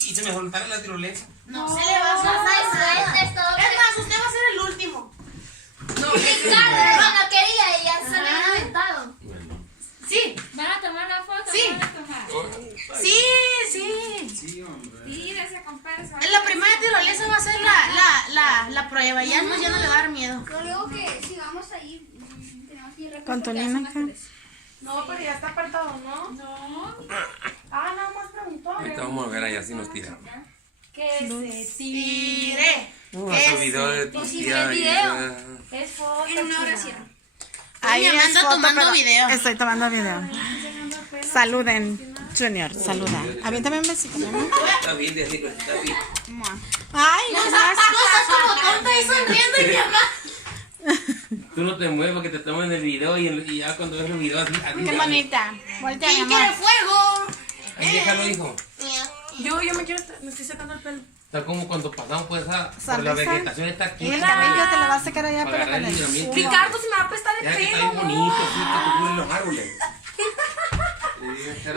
y se me soltara la tirolesa. No se le va a pasar. Es más, usted va a ser el último. No, Ricardo, no quería y ya se le han aventado. Sí. ¿Van a tomar una foto? Sí. ¿Van a tomar? Sí. Sí, hombre. Tírese, compadre. En la primera tirolesa va a ser la prueba. Ya no le va a dar miedo. Yo digo que si vamos ahí, tenemos que ir Con Tonina acá. No, pero ya está apartado, ¿no? No. Ah, nada más preguntó. Ahorita vamos a ver allá si nos tiran. Que se Tire. No, se olvidó de tu si tía. el video. es foto. En una oración. Ahí es anda foto, tomando pero video. Estoy tomando video. Saluden, Junior, saluda. Aviéntame un besito, mi amor. Está bien, Diosito, está bien. Ay, No estás como tonta y sonriendo y llamando. Tú no te muevas que te tomen el video y ya cuando ves el video así. qué bonita. Voltea, mi ¿Quién quiere amor. fuego? Ahí déjalo, hijo. Yo me estoy sacando el pelo. Está como cuando pasamos por por la Sonrisa. vegetación está aquí. Y el cabello te lo va a secar allá, Para pero agarrar con el el libramiento. Ricardo, se me va a prestar el Ya que está pelo. bien bonito, sí, que te cubren los árboles.